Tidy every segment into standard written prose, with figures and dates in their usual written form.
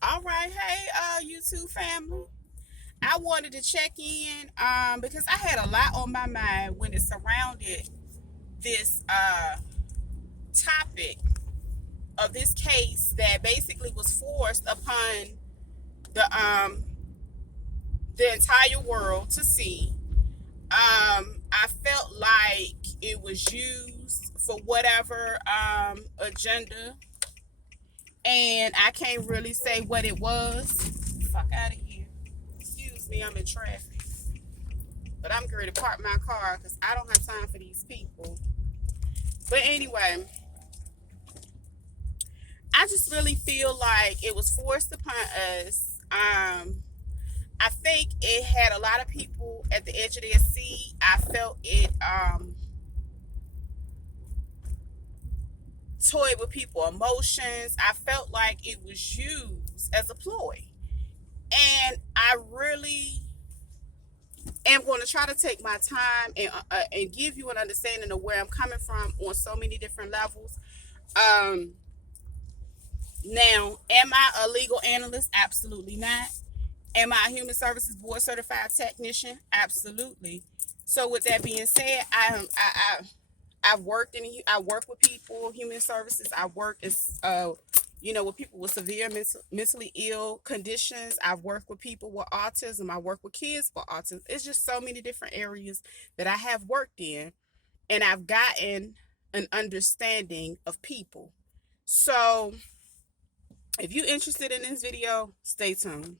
All right, hey, YouTube family. I wanted to check in because I had a lot on my mind when it surrounded this topic of this case that basically was forced upon the the entire world to see. I felt like it was used for whatever agenda, and I can't really say what it was. Fuck out of here. Excuse me, I'm in traffic. But I'm going to park my car because I don't have time for these people. But anyway, I just really feel like it was forced upon us. I think it had a lot of people at the edge of their seat. I felt it toyed with people's emotions. I felt like it was used as a ploy. And I really am going to try to take my time and give you an understanding of where I'm coming from on so many different levels. Um, Now, am I a legal analyst? Absolutely not. Am I a human services board certified technician? Absolutely. So, with that being said, I work with people, human services. I work as with people with severe mentally ill conditions. I work with people with autism. I work with kids with autism. It's just so many different areas that I have worked in, and I've gotten an understanding of people. So if you're interested in this video, stay tuned.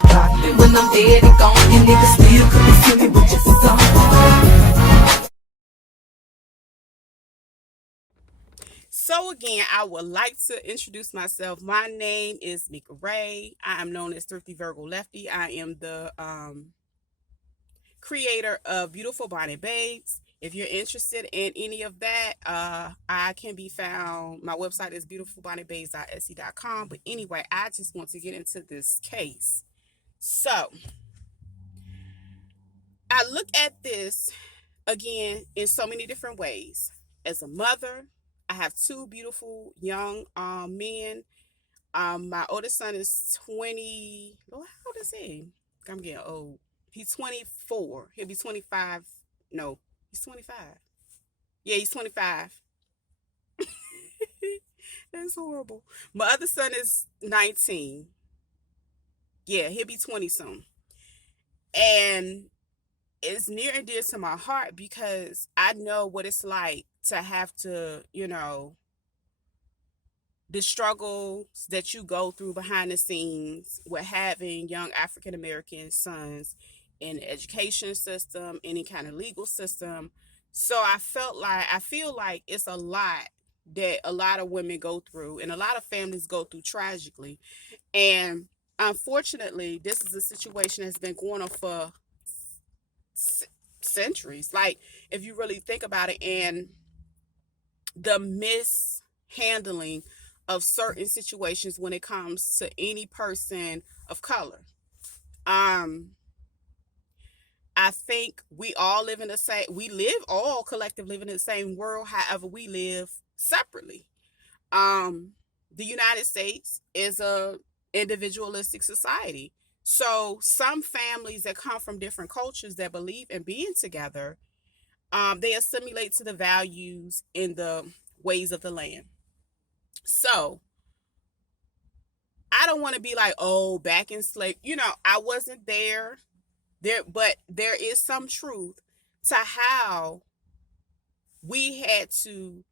When I'm dead and gone, you niggas still couldn't see me with your song. So again, I would like to introduce myself. My name is Mika Ray. I am known as Thrifty Virgo Lefty. I am the creator of Beautiful Bonnet Babes. If you're interested in any of that, I can be found. My website is beautifulbonnetbabes.etsy.com. But anyway, I just want to get into this case. So I look at this again in so many different ways. As a mother, I have two beautiful young men. My oldest son is 20. Oh, how old is he? I'm getting old. He's 24. He'll be 25. No, he's 25. Yeah, he's 25. That's horrible. My other son is 19. Yeah, he'll be 20 soon. And it's near and dear to my heart because I know what it's like to have to, the struggles that you go through behind the scenes with having young African American sons in the education system, any kind of legal system. So I feel like it's a lot that a lot of women go through and a lot of families go through tragically. And unfortunately, this is a situation that's been going on for centuries. Like, if you really think about it, and the mishandling of certain situations when it comes to any person of color. Um, I think we all live in the same, we live all collectively live in the same world, however, we live separately. Um, the United States is a individualistic society. So some families that come from different cultures that believe in being together, they assimilate to the values and the ways of the land. So I don't want to be like, oh, back in slave. I wasn't there, but there is some truth to how we had to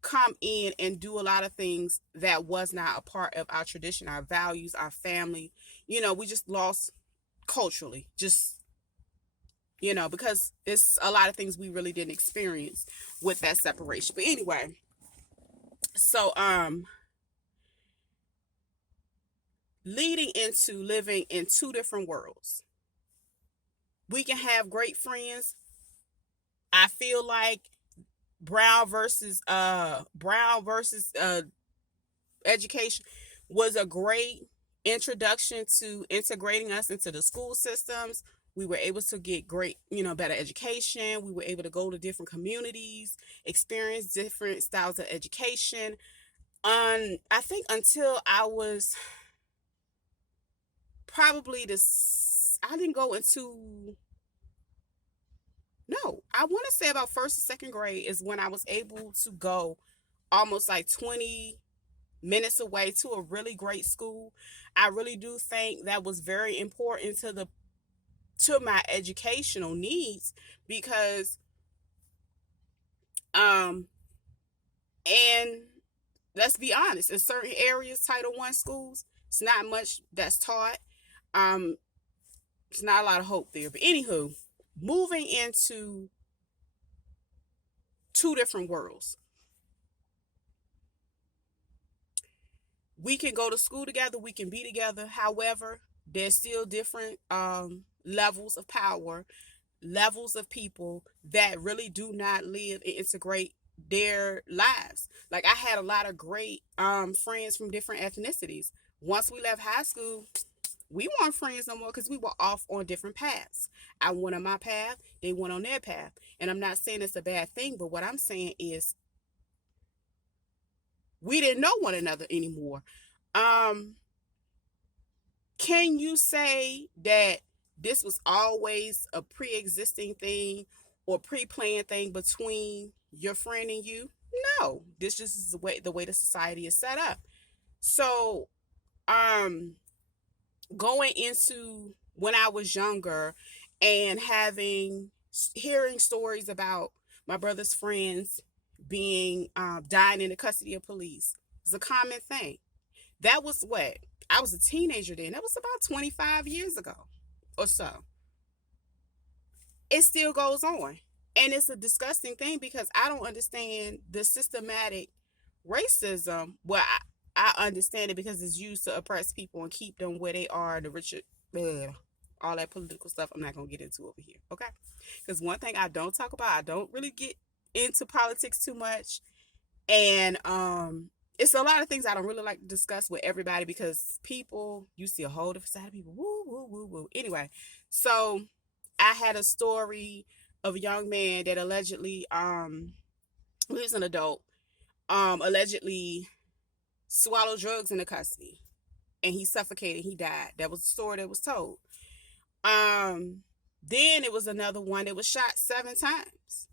come in and do a lot of things that was not a part of our tradition, our values, our family. We just lost culturally, just because it's a lot of things we really didn't experience with that separation. But anyway, so leading into living in two different worlds. We can have great friends. I feel like Brown versus education was a great introduction to integrating us into the school systems. We were able to get great, better education. We were able to go to different communities, experience different styles of education. I think until I was probably this, I didn't go into, no, I want to say about first or second grade is when I was able to go almost like 20 minutes away to a really great school. I really do think that was very important to my educational needs because um and let's be honest, in certain areas, Title I schools, it's not much that's taught. Um, it's not a lot of hope there. But anywho, moving into two different worlds. We can go to school together, we can be together. However, there's still different levels of power, levels of people that really do not live and integrate their lives. Like I had a lot of great friends from different ethnicities. Once we left high school, we weren't friends no more because we were off on different paths. I went on my path, they went on their path. And I'm not saying it's a bad thing, but what I'm saying is we didn't know one another anymore. Um, can you say that this was always a pre-existing thing or pre-planned thing between your friend and you? No, this just is the way the society is set up. So, um, going into when I was younger and hearing stories about my brother's friends being dying in the custody of police is a common thing. That was what I was a teenager then. That was about 25 years ago or so. It still goes on. And it's a disgusting thing because I don't understand the systematic racism. Well, I understand it because it's used to oppress people and keep them where they are. The Richard, all that political stuff, I'm not going to get into over here. Okay. Because one thing I don't talk about, I don't really get into politics too much. And it's a lot of things I don't really like to discuss with everybody because people, you see a whole different side of people. Woo, woo, woo, woo. Anyway, so I had a story of a young man that allegedly, he was an adult, allegedly swallowed drugs in the custody and he suffocated, he died. That was the story that was told. Then it was another one that was shot 7 times.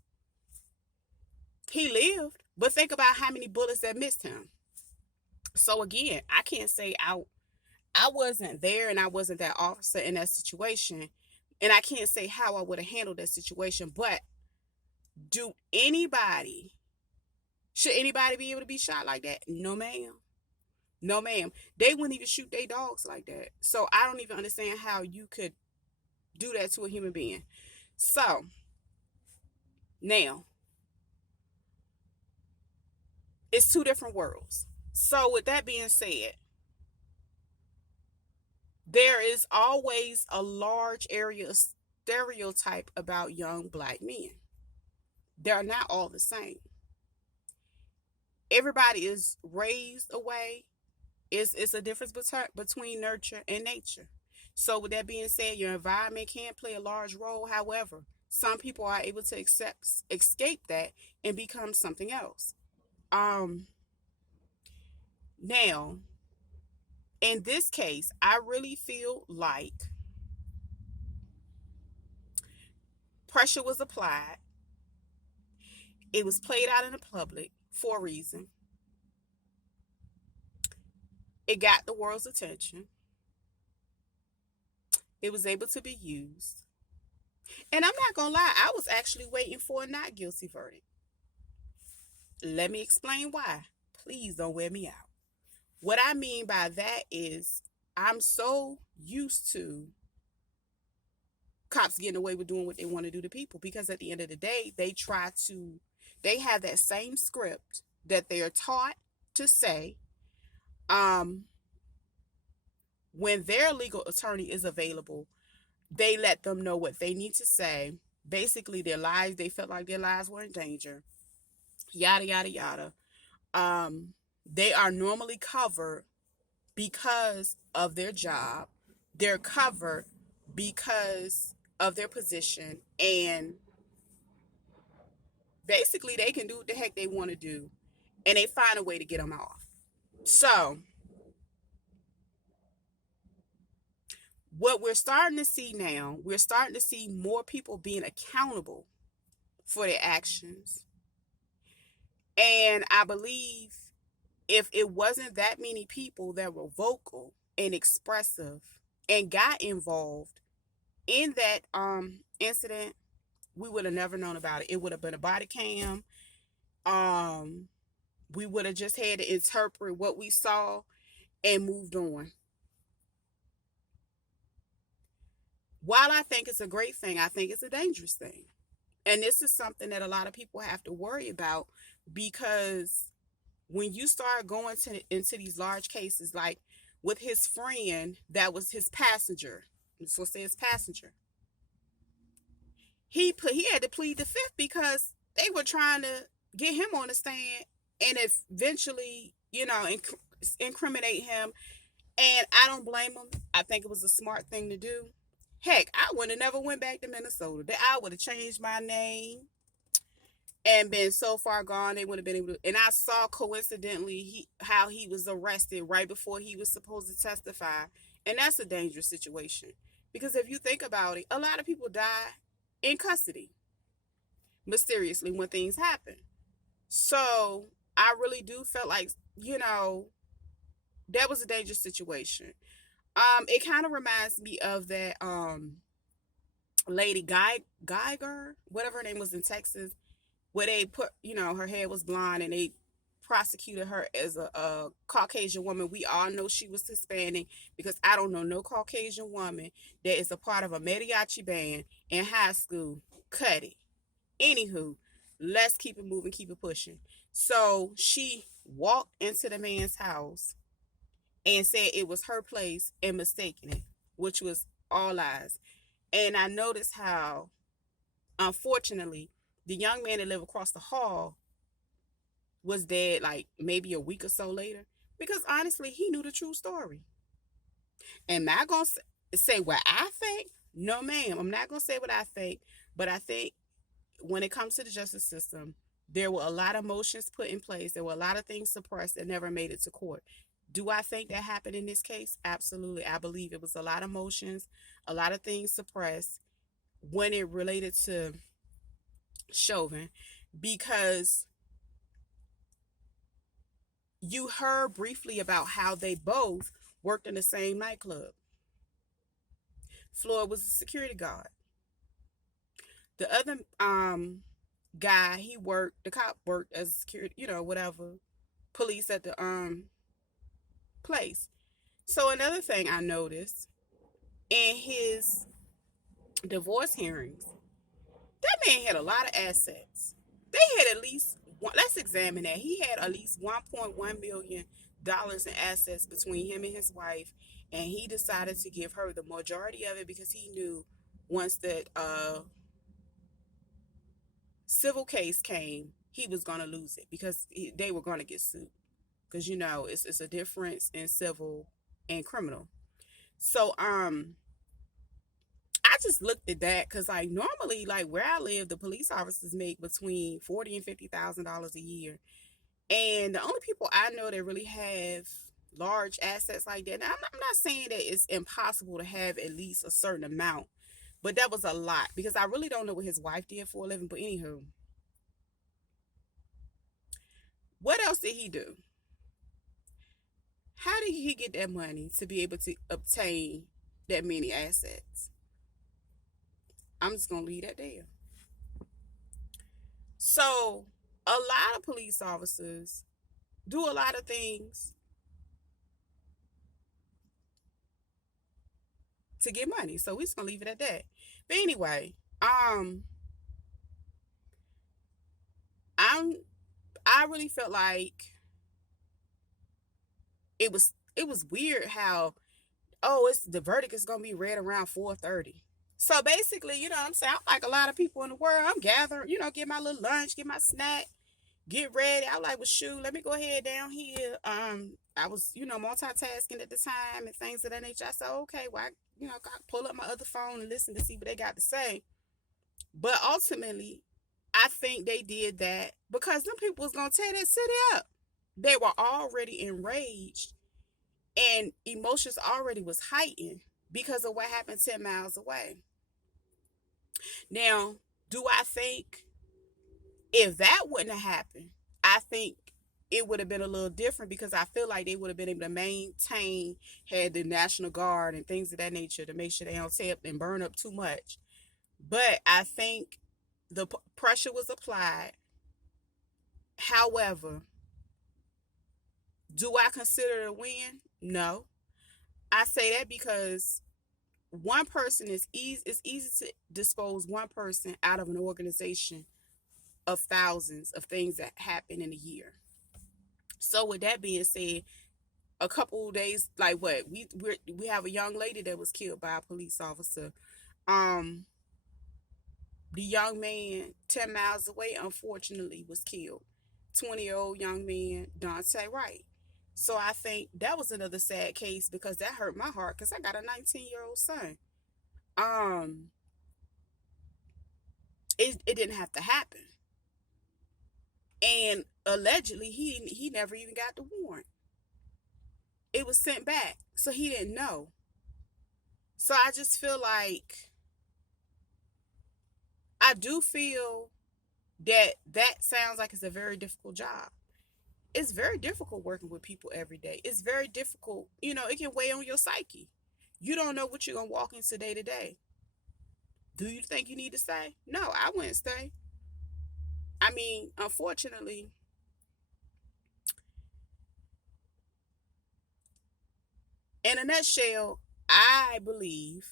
He lived, but think about how many bullets that missed him. So again, I can't say I wasn't there and I wasn't that officer in that situation. And I can't say how I would have handled that situation, but do anybody should anybody be able to be shot like that? No, ma'am. No, ma'am. They wouldn't even shoot their dogs like that. So I don't even understand how you could do that to a human being. So now it's two different worlds. So with that being said, there is always a large area of stereotype about young black men. They're not all the same. Everybody is raised away. It's a difference between nurture and nature. So with that being said, your environment can play a large role. However, some people are able to escape that and become something else. Um, Now, in this case, I really feel like pressure was applied. It was played out in the public for a reason. It got the world's attention. It was able to be used. And I'm not going to lie, I was actually waiting for a not guilty verdict. Let me explain why. Please don't wear me out. What I mean by that is I'm so used to cops getting away with doing what they want to do to people because at the end of the day, they have that same script that they are taught to say. Um, when their legal attorney is available, they let them know what they need to say. Basically, they felt like their lives were in danger. Yada, yada, yada. They are normally covered because of their job. They're covered because of their position. And basically, they can do what the heck they want to do. And they find a way to get them off. So, What we're starting to see now, we're starting to see more people being accountable for their actions. And I believe if it wasn't that many people that were vocal and expressive and got involved in that incident, we would have never known about it. It would have been a body cam. Um, we would have just had to interpret what we saw and moved on. While I think it's a great thing, I think it's a dangerous thing. And this is something that a lot of people have to worry about, because when you start going into these large cases, like with his friend that was his passenger, so say his passenger, he had to plead the fifth because they were trying to get him on the stand and eventually, incriminate him. And I don't blame him. I think it was a smart thing to do. Heck, I would have never went back to Minnesota. I would have changed my name and been so far gone they would have been able to. And I saw coincidentally how he was arrested right before he was supposed to testify. And that's a dangerous situation. Because if you think about it, a lot of people die in custody mysteriously when things happen. So I really do feel like, that was a dangerous situation. It kind of reminds me of that lady Geiger, whatever her name was, in Texas, where they put, her hair was blonde and they prosecuted her as a Caucasian woman. We all know she was Hispanic, because I don't know no Caucasian woman that is a part of a mariachi band in high school. Cut it. Anywho, let's keep it moving, keep it pushing. So she walked into the man's house and said it was her place and mistaken it, which was all lies. And I noticed how, unfortunately, the young man that lived across the hall was dead like maybe a week or so later, because honestly, he knew the true story. Am I going to say what I think? No, ma'am. I'm not going to say what I think. But I think when it comes to the justice system, there were a lot of motions put in place. There were a lot of things suppressed that never made it to court. Do I think that happened in this case? Absolutely. I believe it was a lot of motions, a lot of things suppressed when it related to Chauvin, because you heard briefly about how they both worked in the same nightclub. Floyd was a security guard. The other guy, the cop worked as security, whatever, police at the place. So another thing I noticed in his divorce hearings, that man had a lot of assets. They had at least one, let's examine that. He had at least $1.1 million in assets between him and his wife, and he decided to give her the majority of it because he knew once that civil case came, he was going to lose it, because they were going to get sued. Because it's a difference in civil and criminal. So I just looked at that because, like, normally, like where I live, the police officers make between $40,000 and $50,000 a year, and the only people I know that really have large assets like that. Now, I'm not saying that it's impossible to have at least a certain amount, but that was a lot, because I really don't know what his wife did for a living. But anywho, what else did he do? How did he get that money to be able to obtain that many assets? I'm just going to leave that there. So, a lot of police officers do a lot of things to get money. So, we're just going to leave it at that. But anyway, I really felt like it was weird how, it's the verdict is going to be read around 4:30. So basically, what I'm saying, I'm like a lot of people in the world. I'm gathering, get my little lunch, get my snack, get ready. I like, well, shoot, let me go ahead down here. I was, multitasking at the time and things of that nature. I said, okay, well, I pull up my other phone and listen to see what they got to say. But ultimately, I think they did that because them people was going to tear that city up. They were already enraged and emotions already was heightened because of what happened 10 miles away. Now, do I think if that wouldn't have happened, I think it would have been a little different because I feel like they would have been able to maintain, had the National Guard and things of that nature to make sure they don't tear up and burn up too much. But I think the pressure was applied. However, do I consider it a win? No. I say that because one person is easy. It's easy to dispose one person out of an organization of thousands of things that happen in a year. So with that being said, a couple of days, like what we have a young lady that was killed by a police officer. Um, the young man 10 miles away, unfortunately, was killed. 20-year-old young man, Dante Wright. So I think that was another sad case because that hurt my heart because I got a 19-year-old son. Um, it didn't have to happen, and allegedly he never even got the warrant. It was sent back, so he didn't know. So I just feel like I do feel that that sounds like it's a very difficult job. It's very difficult working with people every day. It's very difficult. It can weigh on your psyche. You don't know what you're going to walk into day to day. Do you think you need to stay? No, I wouldn't stay. I mean, unfortunately, in a nutshell, I believe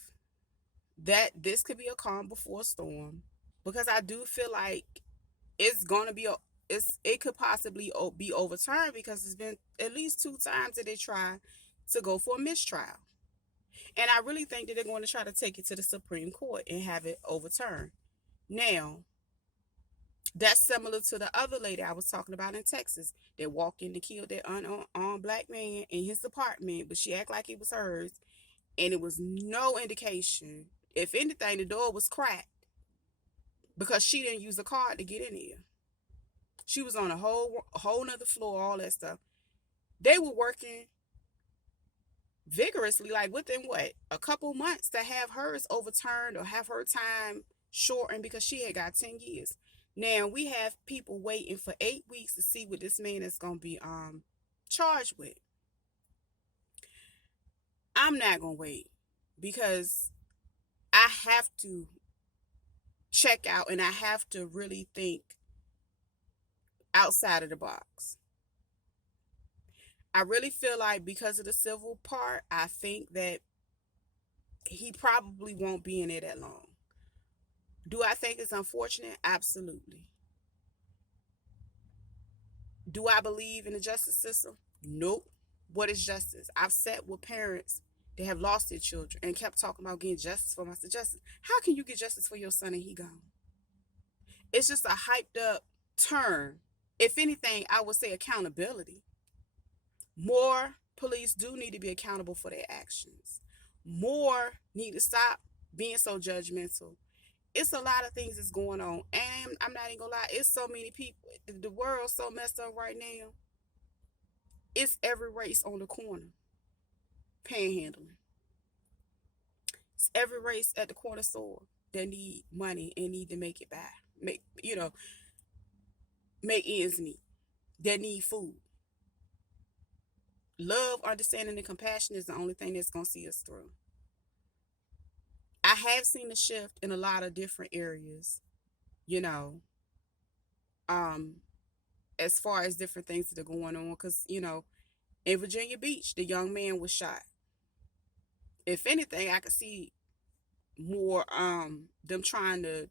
that this could be a calm before a storm because I do feel like it's going to be it could possibly be overturned because it's been at least two times that they try to go for a mistrial. And I really think that they're going to try to take it to the Supreme Court and have it overturned. Now, that's similar to the other lady I was talking about in Texas that walked in to kill that unarmed black man in his apartment, but she acted like it was hers, and it was no indication. If anything, the door was cracked because she didn't use a card to get in here. She was on a whole nother floor, all that stuff. They were working vigorously, like within what, a couple months to have hers overturned or have her time shortened because she had got 10 years. Now we have people waiting for 8 weeks to see what this man is going to be charged with. I'm not going to wait because I have to check out and I have to really think outside of the box. I really feel like because of the civil part, I think that he probably won't be in there that long. Do I think it's unfortunate? Absolutely. Do I believe in the justice system? Nope. What is justice? I've sat with parents that have lost their children and kept talking about getting justice for myself. Justice. How can you get justice for your son and he gone? It's just a hyped up term. If anything, I would say accountability. More police do need to be accountable for their actions. More need to stop being so judgmental. It's a lot of things that's going on. And I'm not even gonna lie, it's so many people. The world's so messed up right now. It's every race on the corner panhandling. It's every race at the corner store that need money and need to make it back. Make ends meet. That need food. Love, understanding, and compassion is the only thing that's gonna see us through. I have seen a shift in a lot of different areas, you know, um, as far as different things that are going on. Because, in Virginia Beach, the young man was shot. If anything, I could see more them trying to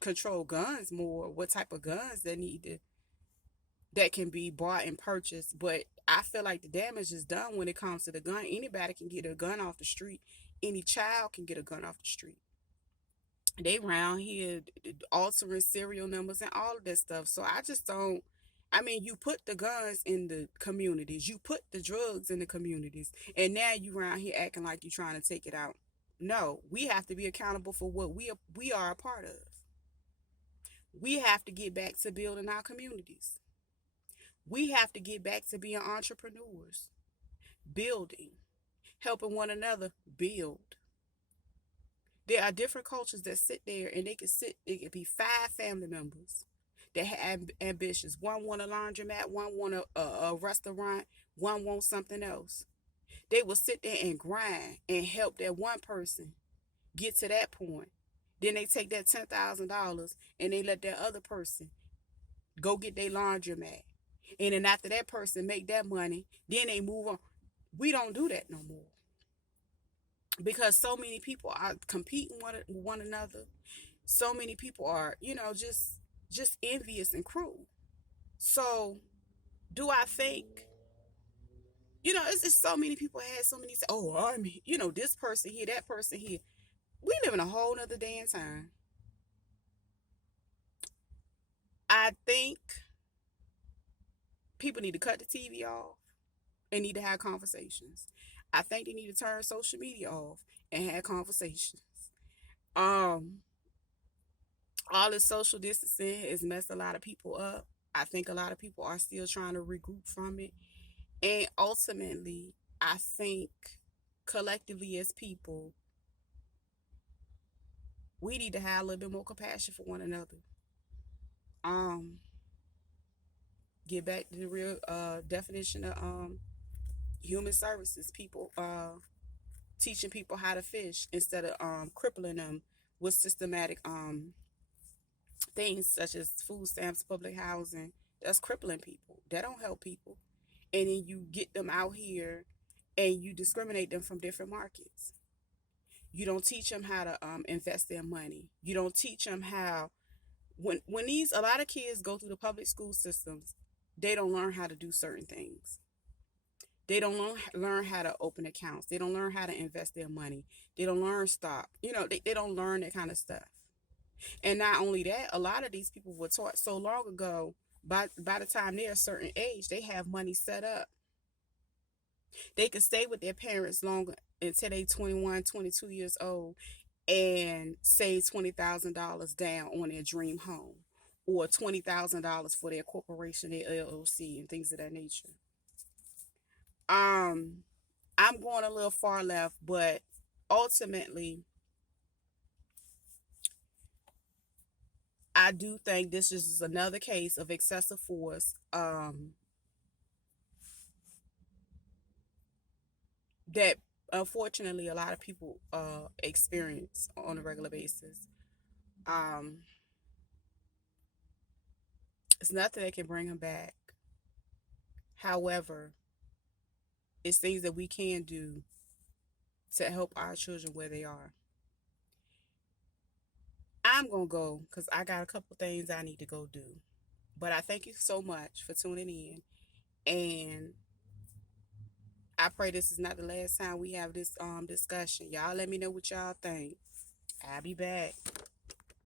control guns more, what type of guns that can be bought and purchased. But I feel like the damage is done when it comes to the gun. Anybody can get a gun off the street. Any child can get a gun off the street. They round here altering serial numbers and all of that stuff. So I just don't. I mean, you put the guns in the communities, you put the drugs in the communities, and now you around here acting like you're trying to take it out. No, we have to be accountable for what we are a part of. We have to get back to building our communities. We have to get back to being entrepreneurs, building, helping one another build. There are different cultures that sit there and they can sit, it could be five family members that have ambitions. One want a laundromat, one want a restaurant, one wants something else. They will sit there and grind and help that one person get to that point. Then they take that $10,000 and they let that other person go get their laundromat. And then after that person make that money, then they move on. We don't do that no more because so many people are competing with one another. So many people are, just envious and cruel. So, do I think, it's so many people had so many say, oh, I'm, this person here, that person here. We live in a whole nother day and time. I think people need to cut the TV off and need to have conversations. I think they need to turn social media off and have conversations. Um, all this social distancing has messed a lot of people up. I think a lot of people are still trying to regroup from it. And ultimately, I think collectively as people, we need to have a little bit more compassion for one another. Um, get back to the real definition of human services. People teaching people how to fish instead of crippling them with systematic things such as food stamps, public housing. That's crippling people. That don't help people. And then you get them out here and you discriminate them from different markets. You don't teach them how to invest their money. You don't teach them how, when these a lot of kids go through the public school systems, they don't learn how to do certain things. They don't learn how to open accounts. They don't learn how to invest their money. They don't learn stock. They don't learn that kind of stuff. And not only that, a lot of these people were taught so long ago, by the time they're a certain age, they have money set up. They can stay with their parents longer until they 21, 22 years old and save $20,000 down on their dream home or $20,000 for their corporation, their LLC, and things of that nature. Um, I'm going a little far left, but ultimately, I do think this is another case of excessive force that unfortunately a lot of people experience on a regular basis. Um, it's nothing that can bring him back. However, it's things that we can do to help our children where they are. I'm going to go because I got a couple things I need to go do. But I thank you so much for tuning in. And I pray this is not the last time we have this discussion. Y'all let me know what y'all think. I'll be back.